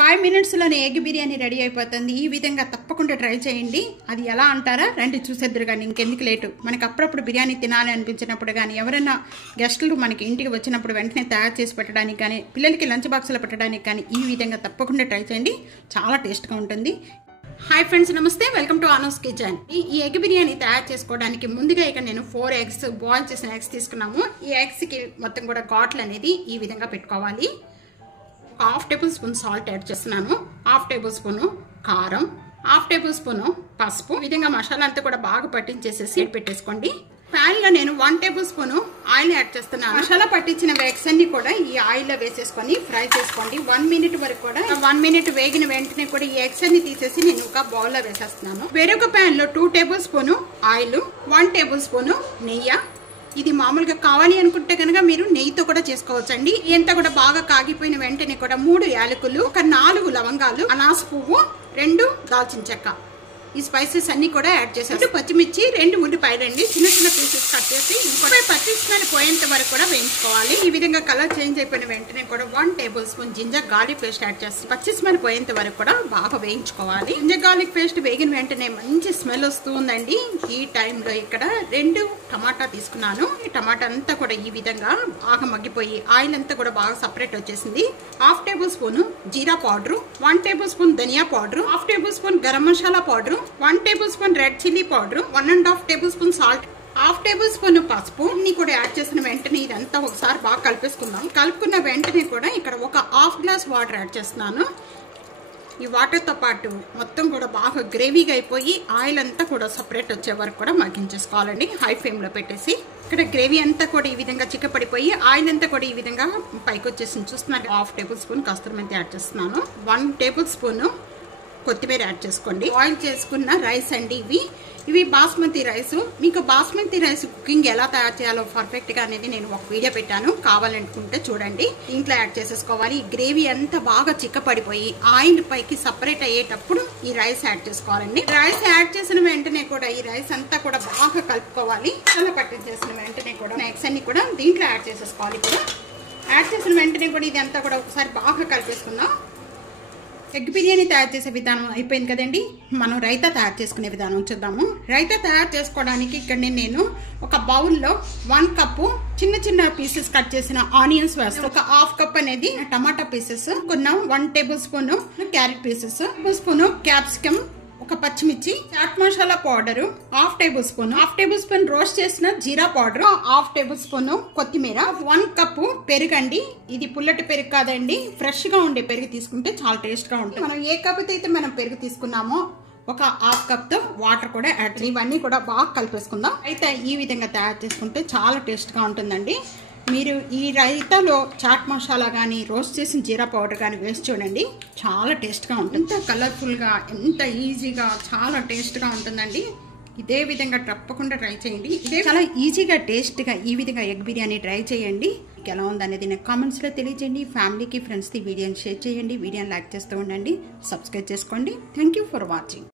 5 minutes లోనే egg biryani ready అయిపోతుంది. ఈ విధంగా తప్పకుండా ట్రై చేయండి. అది ఎలా అంటారా రండి చూసేద్దరు కానీ ఇంకెందుకు లేటు. మనకి అప్పుడప్పుడు బిర్యానీ తినాలి అనిపించినప్పుడు కానీ ఎవరైనా గెస్టులు మనకి ఇంటికి వచ్చినప్పుడు వెంటనే తయారు చేసి పెట్టడానికి కానీ పిల్లలకి లంచ్ బాక్స్లో పెట్టడానికి కానీ ఈ విధంగా తప్పకుండా ట్రై చేయండి. చాలా టేస్ట్గా ఉంటుంది. హాయ్ ఫ్రెండ్స్, నమస్తే, వెల్కమ్ టు అనూస్ కిచెన్. ఈ ఎగ్ బిర్యానీ తయారు చేసుకోవడానికి ముందుగా ఇక్కడ నేను 4 eggs బాయిల్ చేసిన ఎగ్స్ తీసుకున్నాము. ఈ ఎగ్స్కి మొత్తం కూడా ఘాట్లు అనేది ఈ విధంగా పెట్టుకోవాలి. Half tablespoon salt add చేస్తున్నాను, హాఫ్ టేబుల్ స్పూన్ కారం, హాఫ్ టేబుల్ స్పూన్ పసుపు. ఈ విధంగా మసాలా అంతా కూడా బాగా పట్టించేసేసి పెట్టేసుకోండి. ప్యాన్ లో నేను 1 టేబుల్ స్పూన్ ఆయిల్ యాడ్ చేస్తున్నాను. మసాలా పట్టించిన ఎగ్స్ అన్ని కూడా ఈ ఆయిల్ లో వేసేసుకొని ఫ్రై చేసుకోండి 1 minute వరకు కూడా. 1 minute వేగిన వెంటనే కూడా ఈ ఎగ్స్ అన్ని తీసేసి నేను ఒక బౌల్ లో వేసేస్తున్నాను. వేరొక ప్యాన్ లో 2 table spoon oil, 1 table spoon నెయ్యి. ఇది మామూలుగా కావాలి అనుకుంటే కనుక మీరు నెయ్యితో కూడా చేసుకోవచ్చండి. ఎంత కూడా బాగా కాగిపోయిన వెంటనే కూడా 3 యాలకులు, ఒక 4 లవంగాలు, అనాస పువ్వు, 2 దాల్చిన చెక్క, ఈ స్పైసెస్ అన్ని కూడా యాడ్ చేశాను. పచ్చిమిర్చి, 2 ఉల్లిపాయలండి చిన్న చిన్న పీసెస్ కట్ చేసి పచ్చి స్మెల్ పోయేంత వరకు కూడా వేయించుకోవాలి. ఈ విధంగా కలర్ చేంజ్ అయిపోయిన వెంటనే కూడా 1 tablespoon ginger garlic paste add చేసి పచ్చి స్మెల్ పోయేంత వరకు కూడా బాగా వేయించుకోవాలి. జింజర్ గార్లిక్ పేస్ట్ వేగిన వెంటనే మంచి స్మెల్ వస్తుందండి. ఈ టైంలో ఇక్కడ 2 టమాటా తీసుకున్నాను. ఈ టమాటా అంతా కూడా ఈ విధంగా బాగా మగ్గిపోయి ఆయిల్ అంతా కూడా బాగా సపరేట్ వచ్చేసింది. Half tablespoon jeera powder, 1 tablespoon dhania powder, half tablespoon garam masala powder, 1 tablespoon red chilli powder, 1.5 tablespoon salt, half tablespoon పసుపు. అన్ని కూడా యాడ్ చేసిన వెంటనే ఇదంతా ఒకసారి బాగా కలిపేసుకుందాం. కలుపుకున్న వెంటనే కూడా ఇక్కడ ఒక హాఫ్ గ్లాస్ వాటర్ యాడ్ చేస్తున్నాను. ఈ వాటర్ తో పాటు మొత్తం కూడా బాగా గ్రేవీగా అయిపోయి ఆయిల్ అంతా కూడా సపరేట్ వచ్చే వరకు కూడా మగ్గించేసుకోవాలండి హై ఫ్లేమ్ లో పెట్టేసి. ఇక్కడ గ్రేవీ అంతా కూడా ఈ విధంగా చిక్కపడిపోయి ఆయిల్ అంతా కూడా ఈ విధంగా పైకి వచ్చేసి చూస్తున్నారు. హాఫ్ టేబుల్ స్పూన్ కస్తూరి మెంతి యాడ్ చేస్తున్నాను. 1 టేబుల్ స్పూన్ కొత్తిమీర యాడ్ చేసుకోండి. బాయిల్ చేసుకున్న రైస్ అండి ఇవి బాస్మతి రైస్. మీకు బాస్మతి రైస్ కుకింగ్ ఎలా తయారు చేయాలో పర్ఫెక్ట్ గా అనేది నేను ఒక వీడియో పెట్టాను, కావాలనుకుంటే చూడండి. ఇంట్లో యాడ్ చేసేసుకోవాలి. గ్రేవీ అంతా బాగా చిక్కపడిపోయి ఆయిల్ పైకి సపరేట్ అయ్యేటప్పుడు ఈ రైస్ యాడ్ చేసుకోవాలండి. రైస్ యాడ్ చేసిన వెంటనే కూడా ఈ రైస్ అంతా కూడా బాగా కలుపుకోవాలి. అలా పట్టించేసిన వెంటనే కూడా ఎగ్స్ అన్ని కూడా దీంట్లో యాడ్ చేసేసుకోవాలి. కూడా యాడ్ చేసిన వెంటనే కూడా ఇది అంతా కూడా ఒకసారి బాగా కలిపేసుకుందాం. ఎగ్ బిర్యానీ తయారు చేసే విధానం అయిపోయింది కదండి. మనం రైతా తయారు చేసుకునే విధానం చూద్దాము. రైతా తయారు చేసుకోవడానికి ఇక్కడ నేను ఒక బౌల్లో 1 కప్పు చిన్న చిన్న పీసెస్ కట్ చేసిన ఆనియన్స్ వేస్తాను. ఒక హాఫ్ కప్ అనేది టమాటా పీసెస్, కొన్న 1 tablespoon carrot pieces, 1 tablespoon capsicum, ఒక పచ్చిమిర్చి, chaat masala powder half tablespoon roast చేసిన జీరా పౌడర్, హాఫ్ టేబుల్ స్పూన్ కొత్తిమీర, 1 కప్పు పెరుగండి. ఇది పుల్లటి పెరుగు కాదండి, ఫ్రెష్ గా ఉండే పెరుగు తీసుకుంటే చాలా టేస్ట్ గా ఉంటుంది. మనం ఏ కప్ అయితే మనం పెరుగు తీసుకున్నామో ఒక హాఫ్ కప్ తో వాటర్ కూడా యాడ్ చేయాలి. ఇవన్నీ కూడా బాగా కలిపేసుకుందాం. అయితే ఈ విధంగా తయారు చేసుకుంటే చాలా టేస్ట్ గా ఉంటుందండి. మీరు ఈ రైతాలో చాట్ మసాలా కానీ రోస్ట్ చేసిన జీరా పౌడర్ కానీ వేసి చూడండి, చాలా టేస్ట్గా ఉంటుంది. ఎంత కలర్ఫుల్గా, ఎంత ఈజీగా, చాలా టేస్ట్గా ఉంటుందండి. ఇదే విధంగా తప్పకుండా ట్రై చేయండి. ఇదే చాలా ఈజీగా టేస్ట్గా ఈ విధంగా ఎగ్ బిర్యానీ ట్రై చేయండి. ఎలా ఉందనేది నాకు కామెంట్స్లో తెలియజేయండి. ఫ్యామిలీకి, ఫ్రెండ్స్కి వీడియోని షేర్ చేయండి. వీడియోని లైక్ చేస్తూ ఉండండి. సబ్స్క్రైబ్ చేసుకోండి. Thank you for watching.